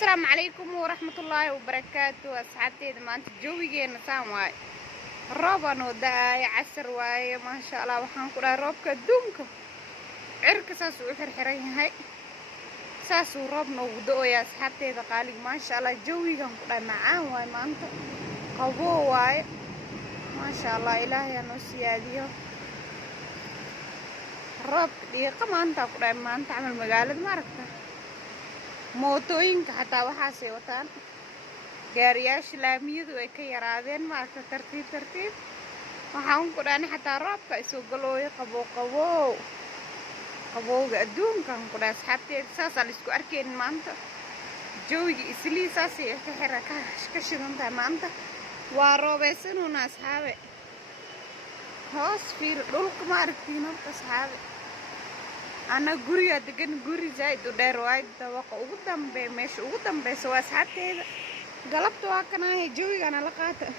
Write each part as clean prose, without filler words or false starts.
السلام عليكم ورحمة الله وبركاته. أصحابتي ما أنت جويجين سام واي الرابع نوداي عسر واي ما شاء الله وحان كلها روبك دونك عرك ساسو حرحرين هاي ساسو روب نودو يا أصحابتي قالي ما شاء الله جويجين كلها معان واي ما أنت قبو واي ما شاء الله إلهي نوسياديو روب دقيقة ما أنت كلها ما أنت عمل مقالد ماركته mootooyinka xataa waxaasay wataan gaariyaasha laamiyadu ay ka yaraadeen maaragta tartiib waxaan ku dhaana xataa roobka isoo galooyo qabowga adduunkan ku dhaha asxaabteeda saasaa la isku arkeen maanta jawiga islii saasay ka xira ka shidan tahay maanta waa roobaysanuuna asxaabe hoos fiir dhulka ma aragtiin horta asxaabe أنا قرية دقن قري زايد ودير وايد دوقة وقدام بمش وقدام بسوا ساعتين قلبت واكنا هي جوي أنا لقاته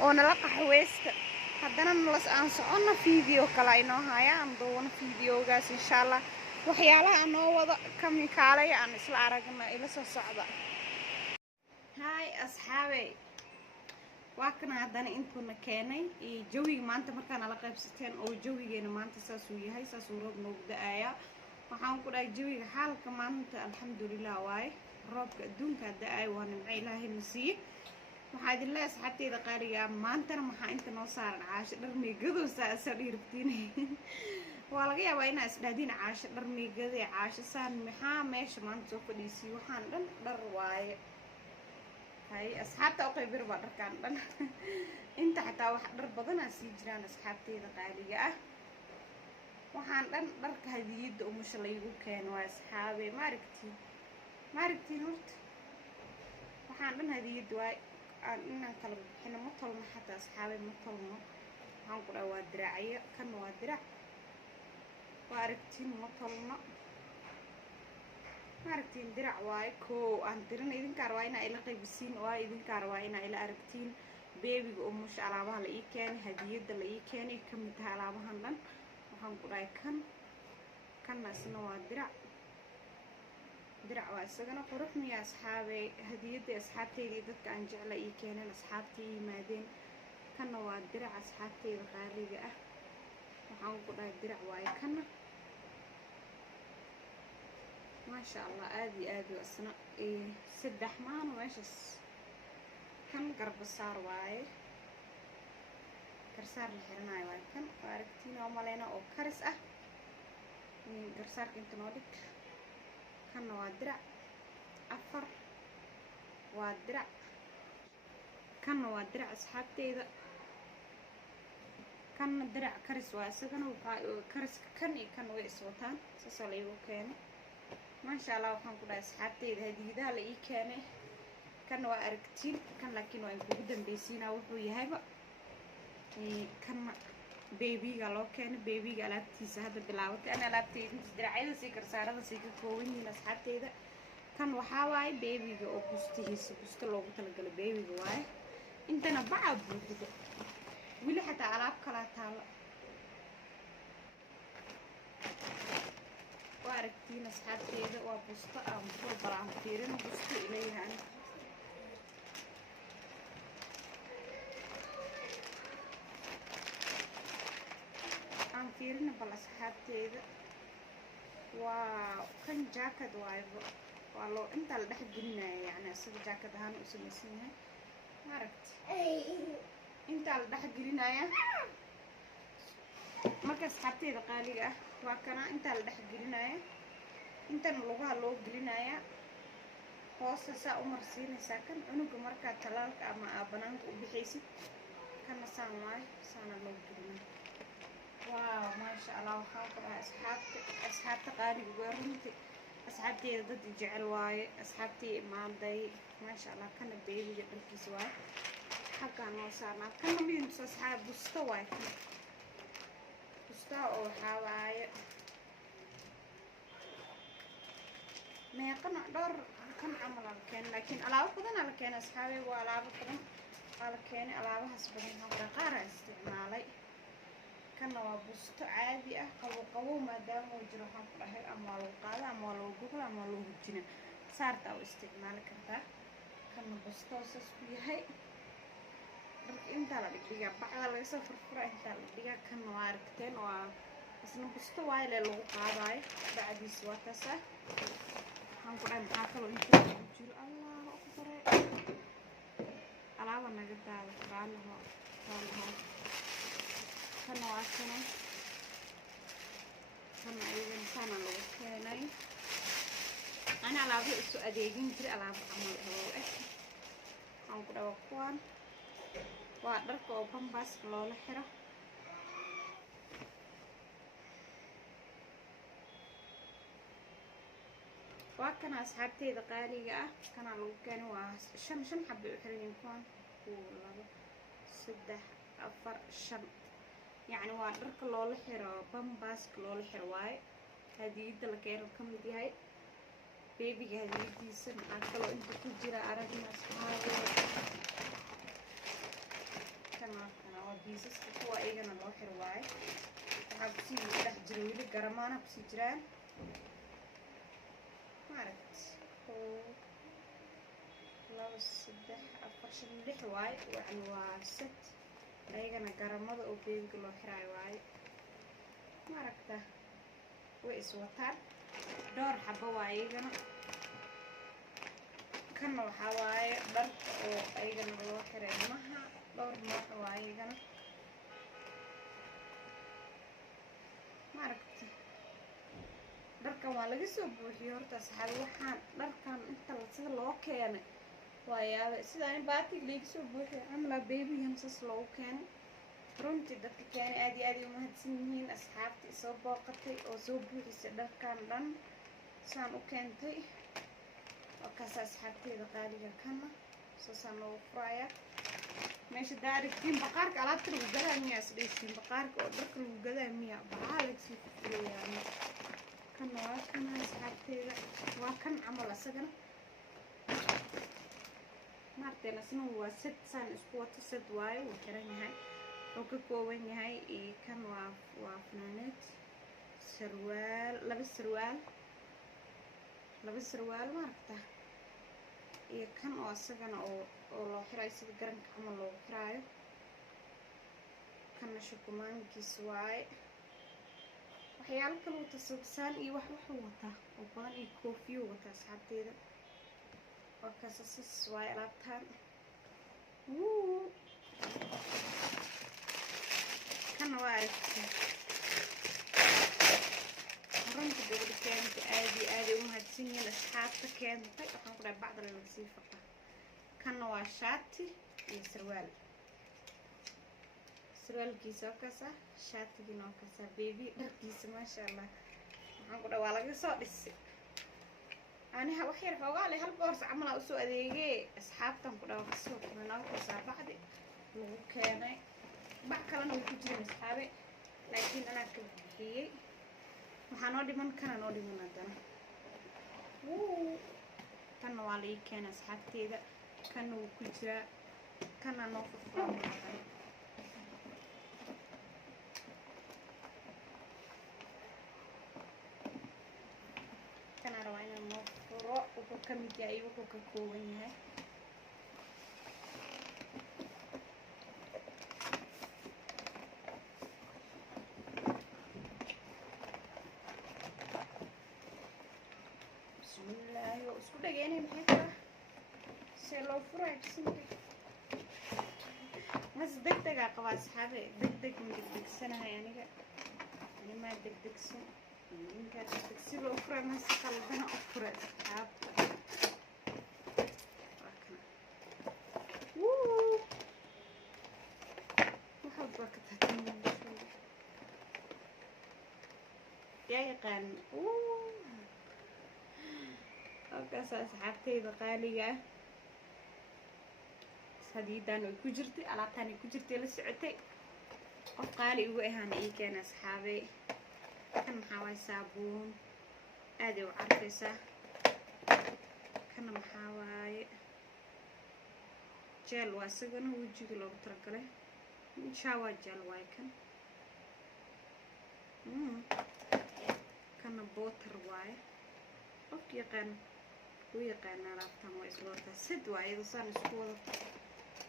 وأنا لقى حويست حدنا نلص أنصعنا فيديو كلاينو هاي عندنا فيديو جالس إن شاء الله وحيالها أنا وضع كم كالي أنا سلا رجنا إلى صعبة هاي أصحابي واكنا هدana intuuna keenay jawiga maanta markaan la qaybsateen oo jawigeena maanta saas uu yahay saas uu roob noogu da'aya waxaan ku dhahay jawiga xaalka maanta alxamdulillah waay roobka adduunka da'ay waa nimco ilaahay nasiiye waxaa idin leeyahay asxaabteyda qaaliga maantana maxaa inta noo saaran caasho dhar meegado saasa dhiirtiin waa laga yaabaa inaa isdhahdin caasho dhar meegada caasho saan maxaa meesha maanta soo fadhiisay waxaan dhan dhar waaye هاي أصحابته أقوي بربع دركان بنا أنت حتى واحد درب بدنا سيجران أصحابتي دقالية وحان دن درك هديد ومش اللي يقول كان وأصحابي ما ركتي نورت وحان دن هديد واي إننا كلب حنا مطلنا حتى أصحابي مطلنا وحان قرأ وادرعية كان وادرع واركتين مطلنا maaragtiin dirac waay koo aan dirin idinka rabaa inaa ila qaybisiin oo idinka rabaa inaa ila aragtiin beebiga oo mush alaabaha la ii keenay hadiyada la ii keenay kamid tahay alaabahan dhan waxaan ku dhahay kan asna waa dirac waa isagana qurux miya asxaabay hadiyada asxaabteyda dadka aan jeclay ii keeneen asxaabtii yimaadeen kana waa dirac asxaabteyda qaaliga ah waxaan ku dhahay dirac waay kana ما شاء الله آدي وأصنع سدح مان وإيش كم قرب صار واي كرسار الحرناي واي كم فاركتين ومالينا أو كرس كرسار كنت نودك كان وادرع أفر وادرع كان وادرع أصحابتي إذا كان درع كرس واسقنا وكرس كان ويسوتان سصلي وكان ما شاء الله وحن كنا أصحابتي هدية اللي كانه كانوا أركتين كان لكن وين كودن بيسينا وحوي هايبا كان بيبي قالوا كان بيبي قالت هذا بلاوت أنا لابتي أنت درعي سيكر سارة سيكر كوين من أصحابتي ده كان وحواي بيبي أو بستي لو بتلقى بيبي جواي أنت نبع بوده ولا حتى على كلا تالا واركتين أصحابتي وبسطة مفروض عم تيرين وبسطة إليها أنا عم تيرين بالأصحابتي وكان جاكد وايبو والله أنت اللي بحب جنة يعني أصير جاكد هان وسمسينها عرفت أنت اللي بحب جنة يا marka asxaabteyda qaaliga ah waa kana inta la dhex gelinaya inta lugaha loo gelinaya hoosta saa u marsiinaysa kan unuga marka talaalka ama banaanka u bixaysid kana saan waay saana loo gelinaa waaw ma sha Allah waxaa ku dhahay asxaabta qaaliga waa runtii asxaabteyda dad jecel waaye asxaabtey maanday ma sha Allah kana beebiga dhalkiisa waay xagga noo saarnaa kana midin soo asxaab busto waay أو حواي ما يقنع دور كم عمل كان لكن ألعاب بدن على كان أصحابي وألعاب بدن على كان ألعاب حسبهم هذا قارة استعمالي كان وبست عادي قو ما دام وجرهم فره أموال قال أموال وجوكل أموال وجنة saarta oo isticmaali kartaa kana bustoosaas ku yahay dharka intaa la dhigdhigaa bacda laga soo furfura intaa la dhigdhigaa kan waa aragteen waa isna busto waayo lee lagu qaadaayo bacdiis waa taasa waxaan ku dhahay maxaa kaloo inta ku jiro allahu akbare alaaba naga daada raalaho kana waa kana kana ayagan saana lagu keenay أنا ألعب السو أديجين كذا ألعب عمل هو عم كده وقوان وأقدر كوبان بس لولا حرة وكان أصحابتي دقالي كان على كانوا شم حبوا يحرين كون ولا سده أفر شم يعني وأقدر كلولا حرة بام بس كلولا حرة واي هذه دلكين كم دي هاي بيبي هذه سن أكلوا أنت كجرا أرجع أصحابه كنا وديسس هو إيجانا الله حرواي وحبسي تحجروا لي جرمانة بسي جران ما عرفت هو لا بس ده أفرشن لي حواي وعنوا ست إيجانا جرمانة أو بيبي الله حرواي ما عرفته وإسواتان دور حبة وايجنا كنا وحواي درك أو أيجنا لو حرمها دور ما وايجنا ما عرفت درك ما لقيسو بوحيور تصحى وحان دركان أنت لتصير لو كان ويا سيداني باتي لقيسو بوحي عملا بيبي يمسس لو كان runtii dadka keeni aad u mahadsan yihiin asxaabtii soo booqatay oo soo buuxisay dharkan dhan saan u keentay oo kaas asxaabteeda qaaliga kana soo saan loogu furaya meesha daarigtiin baqaarka alaabta lagu gadaa miyaa isdhaysiin baqaarka oo dharka lagu gadaa miyaa baxaa lagsii furayaan kana waa kana asxaabteeda waa kan camal asagana maarteen asna waa sad saan isku wato sad waayo wuu xiran yahay وكل كوين هاي كان وفنانات سروال لبس سروال ما ركته كان واسجنا أو لو حراي سد قرن كمان لو حراي كان شكمان كيسواي وحيال كلو تصدسان وحوته وبان كوفي وتسحبتي ده وكاسس سواي لابتان كان وارث runta gabadha keenta aad u mahadsan yihiin asxaabta keentay waxaan ku dhahay bacda laga sii faqa kana waa shaati iyo sarwaalkiisa oo kaasa shaatigiina oo kaasa beebi dharkiisa maasha allah waxaan ku dhahay waa laga soo dhisay aniha wax yar xoogaa leh hal boors camal aan usoo adeegay asxaabtan ku dhahay kasoo keenay kaasaa bacdi lagu keenay bac kalena wuu ku jiray asxaabe laakiin anaa ka bixiyey waxaa noo dhiman kana noo dhiman haddana tanna waa la ii keenay asxaabteeda kana wuu ku jiraa kana noo furfuran haddana kana rabaa inaan noo furo wuxuu ka mid yahay wuxuu ka kooban yahay isku dhageynay maxay tahay see loo furayo bisinka mas degdegaa qabaa asxaabe degdeg ma degdegsanahay aniga animaa degdegsan ninkaa degdeg si loo furayo mase qaldana u fura asxaabta waa kana waxaad baa ka taatan yaa yaqaan وكاس أصحابتي قالية صديدان وكجرتي على تاني كجرتي لسعتي وقالي وإهان كان أصحابي كان محاوي صابون أدي وعرفسة كان محاوي جل واسقنا وجهي لو تركله شاوى جل وايكن كان بوتر واي أوكي كان ku yaqaanaa laabtan waa isla wadataa sid waa iyada saan isku wadato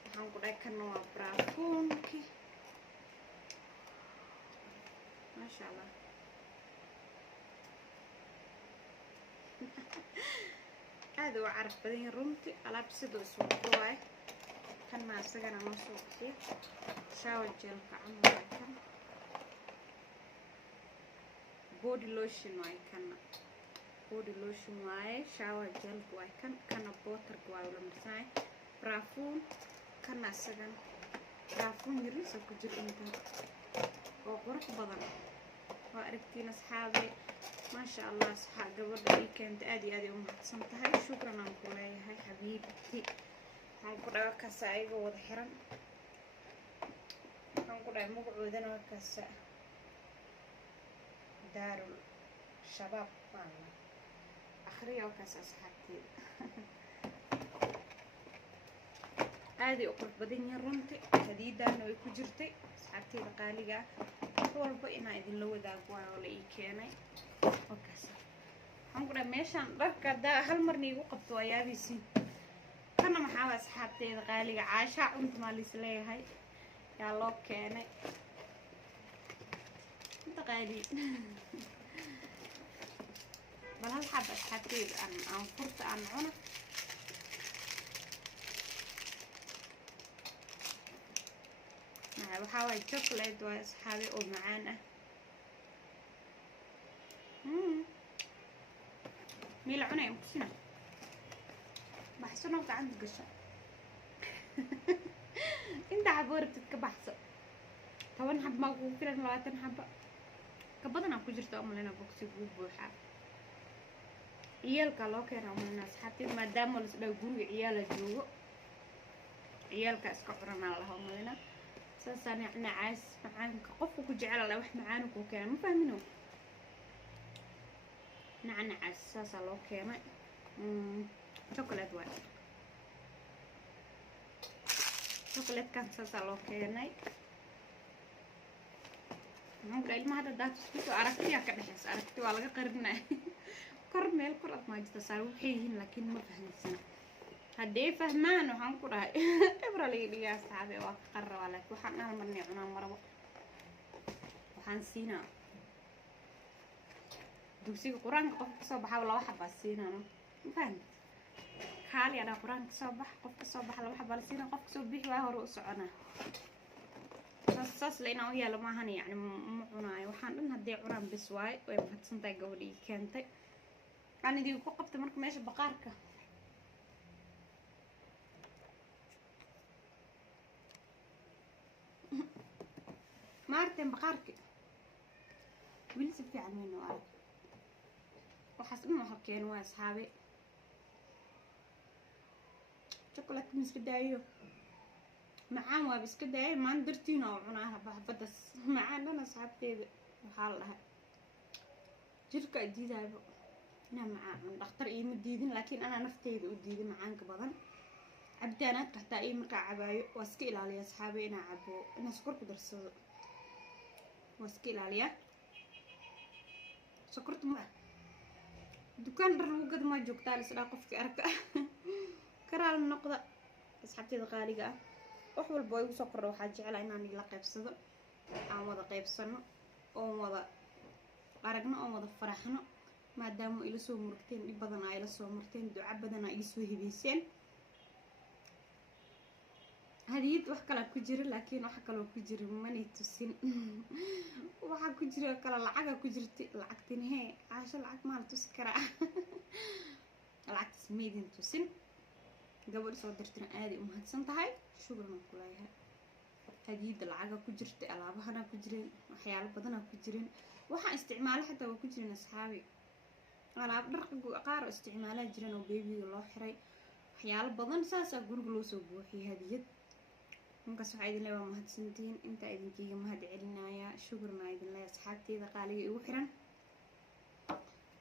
waxaan ku dhahay kana waa baraafuunki maasha allah aada u caraf badan yihiin runtii alaab sidoo iswadato waaye kanna isagana noo soo bixiyo shower gelka camal waa kan body lotion waaye kanna body lotion waaye shower gel waaye kana bootarka waa la marsanay baraafuun kana isagan baraafuun yariisa ku jira inta oo qurux badan waa aragtiin asxaabe maasha allah asxaab gabadha ii keenta aad iyo aad ay u mahadsan tahay shukran aan ku leeyahay xabiibti waxaan ku dhahay kaasa ayagoo wada xiran waxaan ku dhahay magacoodana waa kaasa daarul shabaab maala akhriya waa kaasa asxaabteeda aad ay u qurux badan yihiin runtii hadiidaana way ku jirtay asxaabteeda qaaliga wax walba inaan idinla wadaago waa oo la ii keenay وكاس هنقول ماشان ركّا ده هل مرني وقفت ويا بيسي كنا محاولة أصحابتي غالية عاشا أنت مالي سليه هاي يا الله كاني أنت غالي بل هل حاب أصحابتي أن فرت عن عنا بحاول شوكولات وأصحابي ومعانا ميل عنا يمكسنا بحسنا وقع عندك قشة انت عبورة بتتكبحصة طبعا حب ما أقول كده نلاتين حبة كبضنا كجرت أملنا بوكسي بوحة عيالك الله كان أملنا أصحابتي ما دام ولا يقولوا عيال الجو عيالك أسكعرنا الله أملنا ساسا نحنا عايز معاهم كقف وكجعل الله وإحنا معانك وكان مو فاهمينه نعناع اساسا لو كيماي شوكولات واي شوكولات كان اساسا لو كيناي نقول ilma hada daad isku aragtiya ka dhaxaysa aragti waa laga qarinaa kor meel kor ad ma jirta saar waxay yihiin laakiin ma fahamsana hadee fahmaan waxaan ku dhahay ibra liiga saabe waa qarra laakiin waxaan hal marnay cunaa marabo waxaan siinaa dugsiga quraanka qof ka soo baxay laba xabba siinano faham kaali ana quraanka soo bax qof ka soo baxay laba xabba siinano qof ka soo bixi waa hore u soconaa saas leena oo yaalo ma ahan yani ma cunaayo waxaan dhan hadii cunaan bis waay way mahadsantahay gabadhii keentay aan idin ku qabtay marka meesha baqaarka maarteen baqaarka wiil si fiican weyn oo وحسب ما حكينا واصحابي شوكولات مسك دايو معان وابس كداي ما ندرتينا وعناها بحبدس معان انا صاحبتي وحال لها جيركا ديدايبو انا معان دكتور اي مديدين لكن انا نفتيدا وديدي معانك بدن عبدانات حتى اي مركا عبايو واسكي الى اصحابي انا عبو انا سكر كدرسو واسكي الى سكرت معه دكان رلوقد ما joogtaa isla qofki arka karaal noqda asxaabteeda qaaliga wax walba ay soo kordho waxa jeclaa inaan la qaybsado aan wada qaybsano oo wada aragno oo wada faraxno maadaama ila soo murugteen dib badan ay la soo marteen duca badan ay soo hibeyseen hadiyad wax kala ku jira laakiin wax kale ku jira mani tusin waxa ku jira kala lacag ku jirtay lacagtin hee caasho lacag ma la tusi karaa lacag ismeedin tusin gabadh soo dirtay aad u mahadsan tahay shukran ku leeyahay hadiyad lacag ku jirtay alaabahana ku jireen waxyaalo badan ku jireen waxa isticmaal xataa ku jireen asxaabi alaab dharka qaar isticmaala jireen oo baby loo xiray waxyaalo badan saasa guriga loo soo buuxiyay hadiyad markaas waxa idin leeyahay mahadsantiin inta idinkiga mahad celinaya shukran idin leeyahay asxaabteeda qaaliga igu xiran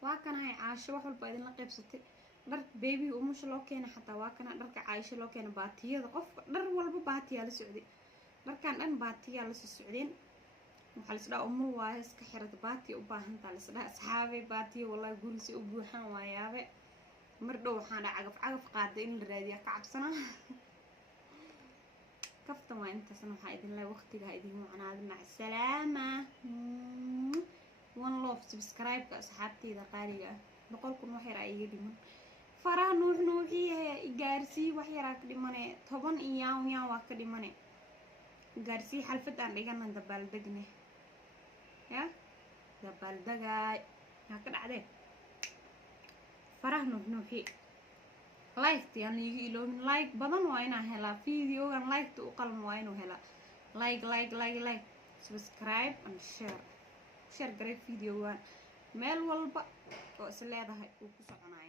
waa kana ay caasho wax walba idin la qaybsatay dhar baby umusha loo keenay xataa waa kana dharka caasho loo keenay baatiyada qof dhar walba baatiya la socday dharkan dhan baatiya la socdeen waxa la isdhaa umul waaye iska xirad baatiya u baahan tahay la isdhaa asxaabe baatiya wallahi guriga u buuxan waayaabe mar مردو وحنا عقف قادين الرادية كعبسنا كفتم وانت سنو هايدين لا وقتي هايدين معنا مع السلامة وان لوف سبسكرايب كأصحابتي ذا قارية بقولكم وحير أي ديمون فرا نوحي جارسي وحيراك ديماني طبعا إياه واك ديماني جارسي حلفت عن ليجان دبال دقني يا دبال دقاي هكذا عليه فرا نوحي لايك يعني يلون لايك بدن وينا هلا فيديو كان لايك تقلم وينه هلا لايك سبسكرايب and share قريب فيديو ميل والبا وسليدها وكسعناي